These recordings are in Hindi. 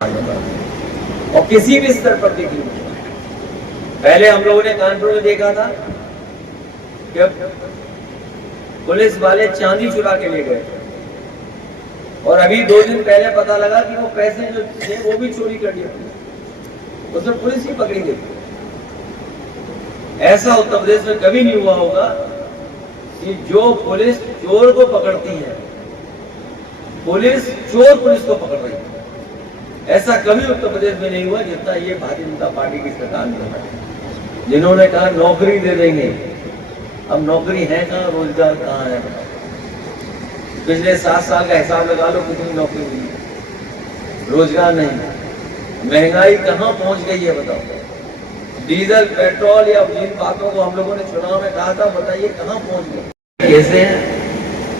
और किसी भी स्तर पर देखिए, पहले हम लोगों ने कानपुर में देखा था कि पुलिस वाले चांदी चुरा के ले गए, और अभी 2 दिन पहले पता लगा कि वो पैसे जो थे वो भी चोरी कर लिया, उसमें पुलिस ही पकड़ी गई। ऐसा उत्तर प्रदेश में कभी नहीं हुआ होगा कि जो पुलिस चोर को पकड़ती है, पुलिस चोर पुलिस को पकड़ रही है। ऐसा कभी उत्तर प्रदेश में नहीं हुआ जितना ये भारतीय जनता पार्टी की सरकार ने, जिन्होंने कहा नौकरी दे देंगे। अब नौकरी है कहाँ, रोजगार कहाँ है? पिछले 7 साल का हिसाब लगा लो, कितनी नौकरी हुई है, रोजगार नहीं। महंगाई कहाँ पहुंच गई है बताओ? डीजल पेट्रोल या जिन बातों को हम लोगों ने चुनाव में कहा था, बताइए कहाँ पहुंच गई? कैसे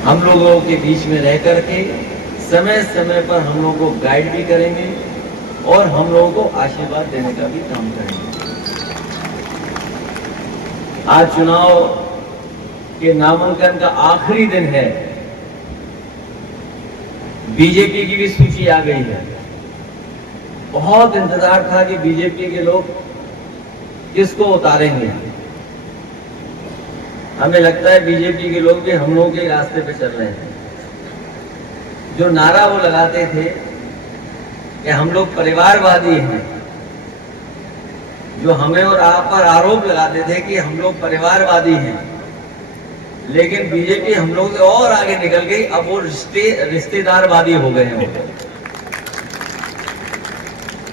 हम लोगों के बीच में रह करके समय समय पर हम लोगों को गाइड भी करेंगे और हम लोगों को आशीर्वाद देने का भी काम करेंगे। आज चुनाव के नामांकन का आखिरी दिन है, बीजेपी की भी सूची आ गई है। बहुत इंतजार था कि बीजेपी के लोग किसको उतारेंगे। हमें लगता है बीजेपी के लोग भी हम लोगों के रास्ते पे चल रहे हैं। जो नारा वो लगाते थे कि हम लोग परिवारवादी हैं, जो हमें और आप पर आरोप लगाते थे कि हम लोग परिवारवादी हैं, लेकिन बीजेपी हम लोग से और आगे निकल गई। अब वो रिश्तेदारवादी हो गए हैं।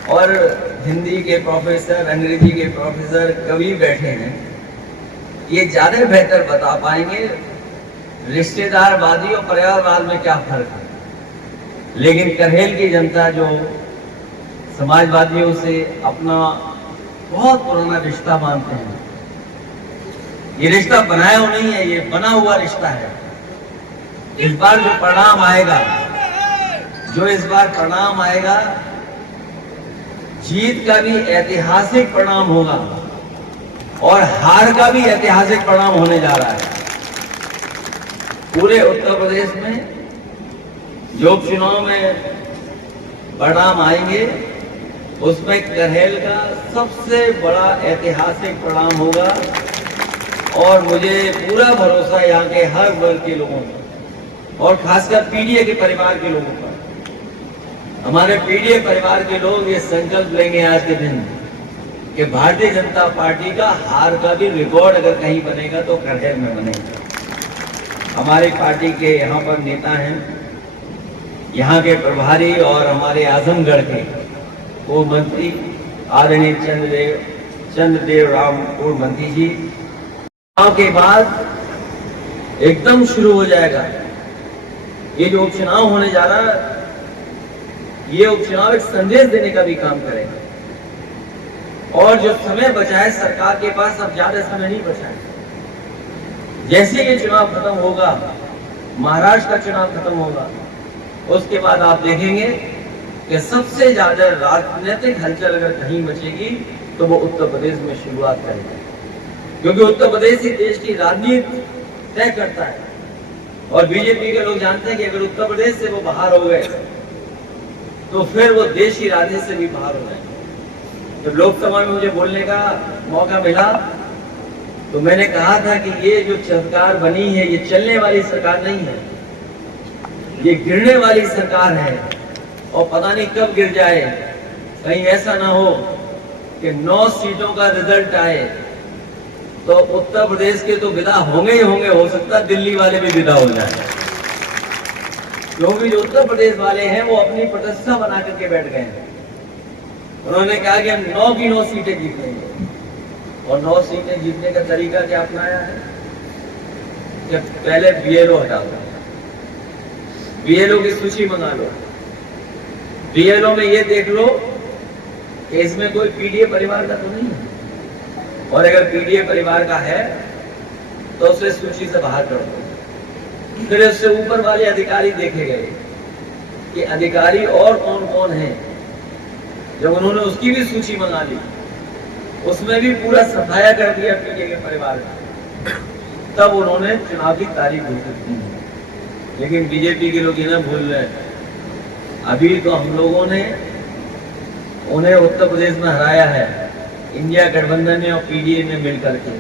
और हिंदी के प्रोफेसर, अंग्रेजी के प्रोफेसर, कवि बैठे हैं, ये ज्यादा बेहतर बता पाएंगे रिश्तेदारवादी और परिवारवाद में क्या फर्क है। लेकिन करहेल की जनता जो समाजवादियों से अपना बहुत पुराना रिश्ता मानते हैं, ये रिश्ता बनाया हुआ नहीं है, ये बना हुआ रिश्ता है। इस बार जो परिणाम आएगा, जीत का भी ऐतिहासिक परिणाम होगा और हार का भी ऐतिहासिक परिणाम होने जा रहा है। पूरे उत्तर प्रदेश में जो चुनाव में परिणाम आएंगे, उसमें करहेल का सबसे बड़ा ऐतिहासिक परिणाम होगा। और मुझे पूरा भरोसा यहाँ के हर वर्ग के लोगों पर, और खासकर पीडीए के परिवार के लोगों पर। हमारे पीडीए परिवार के लोग ये संकल्प लेंगे आज के दिन कि भारतीय जनता पार्टी का हार का भी रिकॉर्ड अगर कहीं बनेगा तो करहेल में बनेगा। हमारी पार्टी के यहाँ पर नेता हैं, यहाँ के प्रभारी और हमारे आजमगढ़ के वो मंत्री आदरणीय चंद्रदेव राम पूर्व मंत्री जी, के बाद एकदम शुरू हो जाएगा ये जो उपचुनाव होने जा रहा है। ये उपचुनाव एक संदेश देने का भी काम करेगा। और जो समय बचा है सरकार के पास, अब ज्यादा समय नहीं बचा है। जैसे ये चुनाव खत्म होगा, महाराष्ट्र का चुनाव खत्म होगा, उसके बाद आप देखेंगे कि सबसे ज्यादा राजनीतिक हलचल अगर कहीं मचेगी तो वो उत्तर प्रदेश में शुरुआत करेगा, क्योंकि उत्तर प्रदेश ही देश की राजनीति तय करता है। और बीजेपी के लोग जानते हैं कि अगर उत्तर प्रदेश से वो बाहर हो गए तो फिर वो देश की राजनीति से भी बाहर हो जाएंगे। जब लोकसभा में मुझे बोलने का मौका मिला तो मैंने कहा था कि ये जो सरकार बनी है, ये चलने वाली सरकार नहीं है, ये गिरने वाली सरकार है। और पता नहीं कब गिर जाए, कहीं ऐसा ना हो कि 9 सीटों का रिजल्ट आए तो उत्तर प्रदेश के तो विदा होंगे ही होंगे, हो सकता दिल्ली वाले भी विदा हो जाए। क्योंकि जो उत्तर प्रदेश वाले हैं वो अपनी प्रतिष्ठा बना करके बैठ गए हैं। उन्होंने कहा कि हम 9 की 9 सीटें जीत लेंगे। और 9 सीटें जीतने का तरीका क्या अपनाया है कि पहले बीएलओ हटा दो, बीएलओ की सूची मंगा लो, बीएलओ में ये देख लो कि इसमें कोई पीडीए परिवार का तो नहीं है, और अगर पीडीए परिवार का है तो उसे सूची से बाहर कर दो। फिर उससे ऊपर वाले अधिकारी देखे गए कि अधिकारी और कौन कौन हैं। जब उन्होंने उसकी भी सूची मंगा ली, उसमें भी पूरा सफाया कर दिया पीडीए के परिवार का, तब उन्होंने चुनाव की तारीख घोषित की। लेकिन बीजेपी के लोग ये ना भूल रहे, अभी तो हम लोगों ने उन्हें उत्तर प्रदेश में हराया है इंडिया गठबंधन ने और पीडीए ने मिलकर के।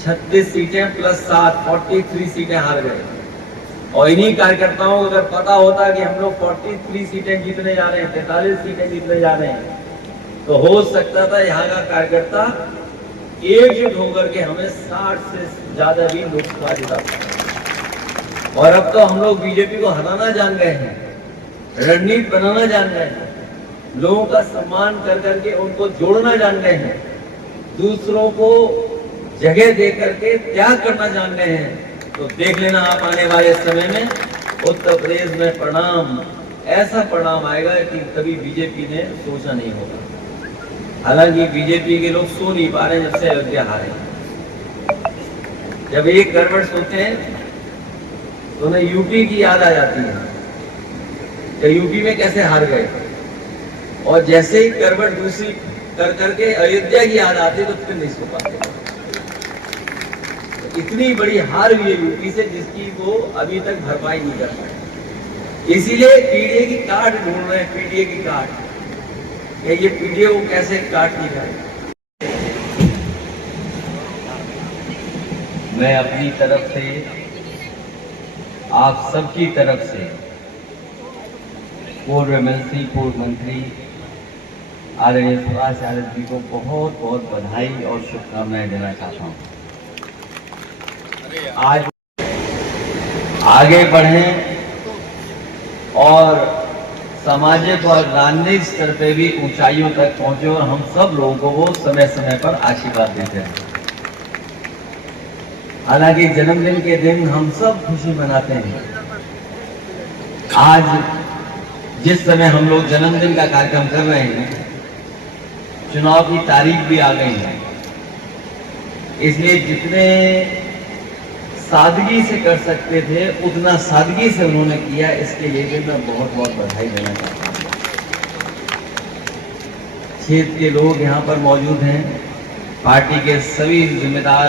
36 सीटें प्लस 7 43 सीटें हार गए। और इन्हीं कार्यकर्ताओं को अगर पता होता कि हम लोग 43 सीटें जीतने जा रहे हैं, 43 सीटें जीतने जा रहे हैं, तो हो सकता था यहाँ का कार्यकर्ता एकजुट होकर के हमें 60 से ज्यादा भी लोकसभा जिता। और अब तो हम लोग बीजेपी को हराना जान गए हैं, रणनीति बनाना जान गए हैं, लोगों का सम्मान कर करके उनको जोड़ना जान गए हैं, दूसरों को जगह दे करके त्याग करना जान गए हैं। तो देख लेना आप आने वाले समय में उत्तर प्रदेश में परिणाम, ऐसा परिणाम आएगा कि कभी बीजेपी ने सोचा नहीं होगा। हालांकि बीजेपी के लोग सो नहीं पा रहे जब से अयोध्या हारे। जब एक गड़बड़ सोचते हैं तो उन्हें यूपी की याद आ जाती है कि यूपी में कैसे हार गए, और जैसे ही गड़बड़ दूसरी कर करके अयोध्या की याद आती तो फिर नहीं सो पाते। तो इतनी बड़ी हार हुई है यूपी से जिसकी वो अभी तक भरपाई नहीं कर पाए। इसीलिए पीडीए की काट ढूंढ रहे हैं, पीडीए की काट, ये पीडीए को कैसे काट निकाले। मैं अपनी तरफ से, आप सबकी तरफ से पूर्व एमएलसी, पूर्व मंत्री आदरणीय सुभाष यादव जी को बहुत बहुत बधाई और शुभकामनाएं देना चाहता हूं। आज आगे बढ़ें और सामाजिक और राजनीतिक स्तर पे भी ऊंचाइयों तक पहुंचे और हम सब लोगों को वो समय समय पर आशीर्वाद देते हैं। हालांकि जन्मदिन के दिन हम सब खुशी मनाते हैं। आज जिस समय हम लोग जन्मदिन का कार्यक्रम कर रहे हैं, चुनाव की तारीख भी आ गई है, इसलिए जितने सादगी से कर सकते थे उतना सादगी से उन्होंने किया, इसके लिए भी मैं बहुत बहुत बधाई देना चाहता हूँ। क्षेत्र के लोग यहाँ पर मौजूद हैं, पार्टी के सभी जिम्मेदार,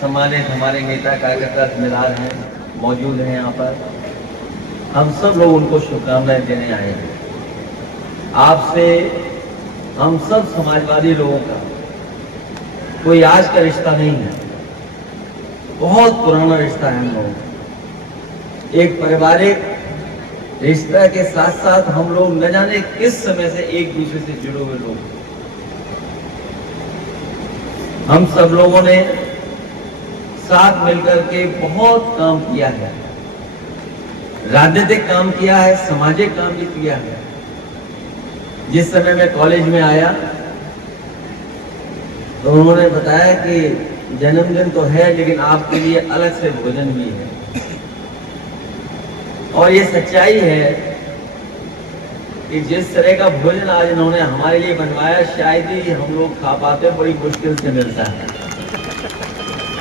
सम्मानित हमारे नेता कार्यकर्ता जिम्मेदार हैं, मौजूद हैं यहाँ पर। हम सब लोग उनको शुभकामनाएं देने आए हैं। आपसे हम सब समाजवादी लोगों का कोई आज का रिश्ता नहीं है, बहुत पुराना रिश्ता है हम लोगों का। एक पारिवारिक रिश्ता के साथ साथ हम लोग न जाने किस समय से एक दूसरे से जुड़े हुए लोग। हम सब लोगों ने साथ मिलकर के बहुत काम किया है, राजनीतिक काम किया है, सामाजिक काम भी किया है। जिस समय मैं कॉलेज में आया तो उन्होंने बताया कि जन्मदिन तो है लेकिन आपके लिए अलग से भोजन भी है। और ये सच्चाई है कि जिस तरह का भोजन आज इन्होंने हमारे लिए बनवाया शायद ही हम लोग खा पाते, बड़ी मुश्किल से मिलता है,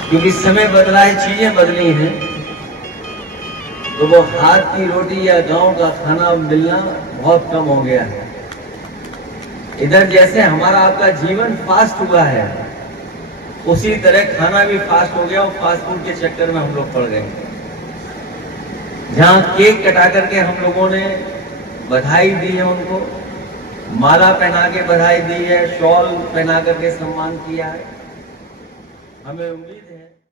क्योंकि समय बदला है, चीजें बदली हैं। तो वो हाथ की रोटी या गांव का खाना मिलना बहुत कम हो गया है। इधर जैसे हमारा आपका जीवन फास्ट हुआ है, उसी तरह खाना भी फास्ट हो गया और फास्ट फूड के चक्कर में हम लोग पड़ गए। जहां केक कटा करके हम लोगों ने बधाई दी है, उनको माला पहना के बधाई दी है, शॉल पहना करके सम्मान किया है। हमें उम्मीद है